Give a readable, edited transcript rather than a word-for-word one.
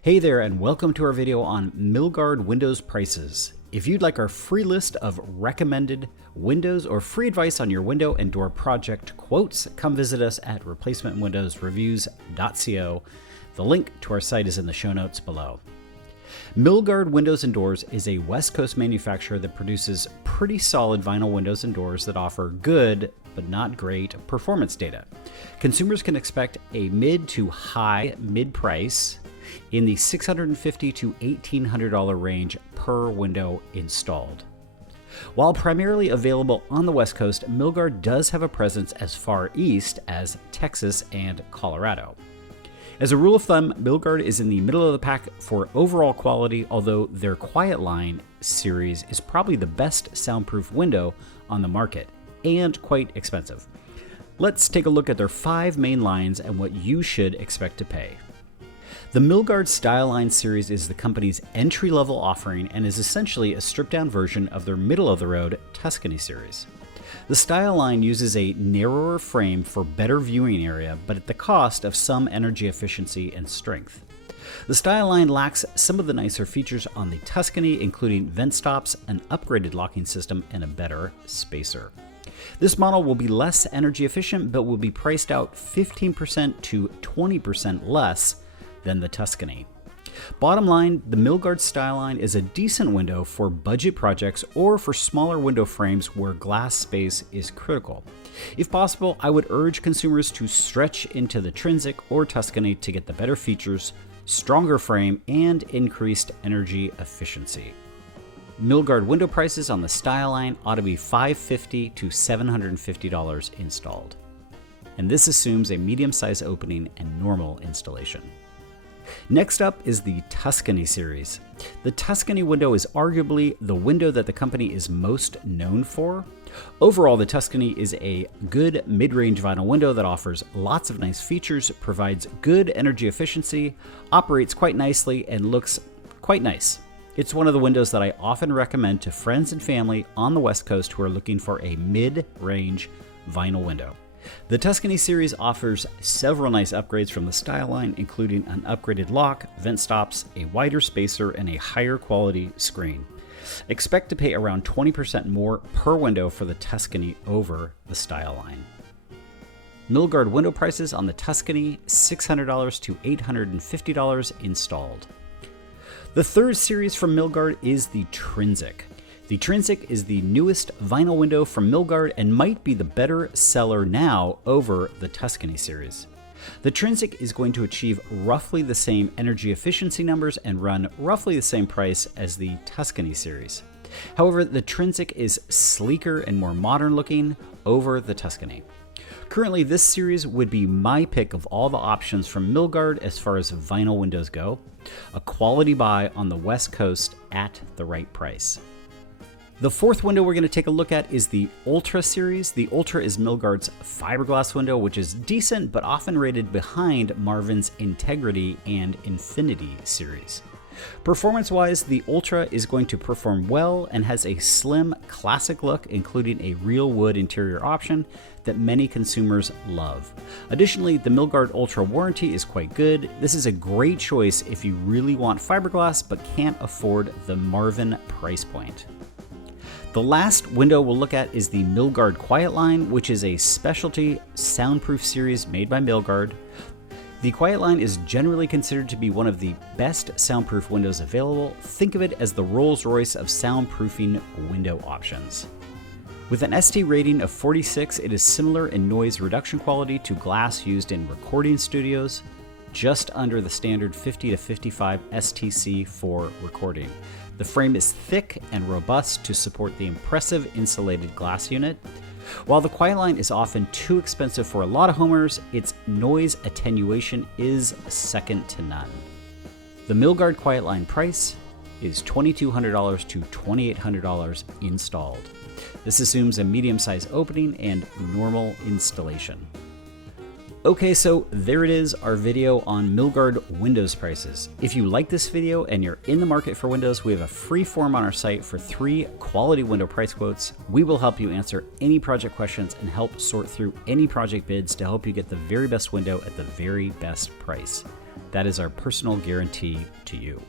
Hey there, and welcome to our video on Milgard Windows prices. If you'd like our free list of recommended windows or free advice on your window and door project quotes, come visit us at replacementwindowsreviews.co. The link to our site is in the show notes below. Milgard Windows and Doors is a West Coast manufacturer that produces pretty solid vinyl windows and doors that offer good, but not great, performance data. Consumers can expect a mid to high mid-price in the $650 to $1,800 range per window installed. While primarily available on the West Coast, Milgard does have a presence as far east as Texas and Colorado. As a rule of thumb, Milgard is in the middle of the pack for overall quality, although their Quiet Line series is probably the best soundproof window on the market, and quite expensive. Let's take a look at their 5 main lines and what you should expect to pay. The Milgard Styleline series is the company's entry-level offering and is essentially a stripped-down version of their middle-of-the-road Tuscany series. The Styleline uses a narrower frame for better viewing area, but at the cost of some energy efficiency and strength. The Styleline lacks some of the nicer features on the Tuscany, including vent stops, an upgraded locking system, and a better spacer. This model will be less energy efficient, but will be priced out 15% to 20% less than the Tuscany. Bottom line, the Milgard Styleline is a decent window for budget projects or for smaller window frames where glass space is critical. If possible, I would urge consumers to stretch into the Trinsic or Tuscany to get the better features, stronger frame, and increased energy efficiency. Milgard window prices on the Styleline ought to be $550 to $750 installed. And this assumes a medium-size opening and normal installation. Next up is the Tuscany series. The Tuscany window is arguably the window that the company is most known for. Overall, the Tuscany is a good mid-range vinyl window that offers lots of nice features, provides good energy efficiency, operates quite nicely, and looks quite nice. It's one of the windows that I often recommend to friends and family on the West Coast who are looking for a mid-range vinyl window. The Tuscany series offers several nice upgrades from the Styleline, including an upgraded lock, vent stops, a wider spacer, and a higher quality screen. Expect to pay around 20% more per window for the Tuscany over the Styleline. Milgard window prices on the Tuscany, $600 to $850 installed. The third series from Milgard is the Trinsic. The Trinsic is the newest vinyl window from Milgard and might be the better seller now over the Tuscany series. The Trinsic is going to achieve roughly the same energy efficiency numbers and run roughly the same price as the Tuscany series. However, the Trinsic is sleeker and more modern looking over the Tuscany. Currently, this series would be my pick of all the options from Milgard as far as vinyl windows go. A quality buy on the West Coast at the right price. The fourth window we're going to take a look at is the Ultra series. The Ultra is Milgard's fiberglass window, which is decent but often rated behind Marvin's Integrity and Infinity series. Performance-wise, the Ultra is going to perform well and has a slim, classic look, including a real wood interior option that many consumers love. Additionally, the Milgard Ultra warranty is quite good. This is a great choice if you really want fiberglass but can't afford the Marvin price point. The last window we'll look at is the Milgard Quiet Line, which is a specialty soundproof series made by Milgard. The Quiet Line is generally considered to be one of the best soundproof windows available. Think of it as the Rolls-Royce of soundproofing window options. With an ST rating of 46, it is similar in noise reduction quality to glass used in recording studios, just under the standard 50 to 55 STC for recording. The frame is thick and robust to support the impressive insulated glass unit. While the Quiet Line is often too expensive for a lot of homeowners, its noise attenuation is second to none. The Milgard Quiet Line price is $2,200 to $2,800 installed. This assumes a medium-sized opening and normal installation. Okay, so there it is, our video on Milgard Windows prices. If you like this video and you're in the market for windows, we have a free form on our site for 3 quality window price quotes. We will help you answer any project questions and help sort through any project bids to help you get the very best window at the very best price. That is our personal guarantee to you.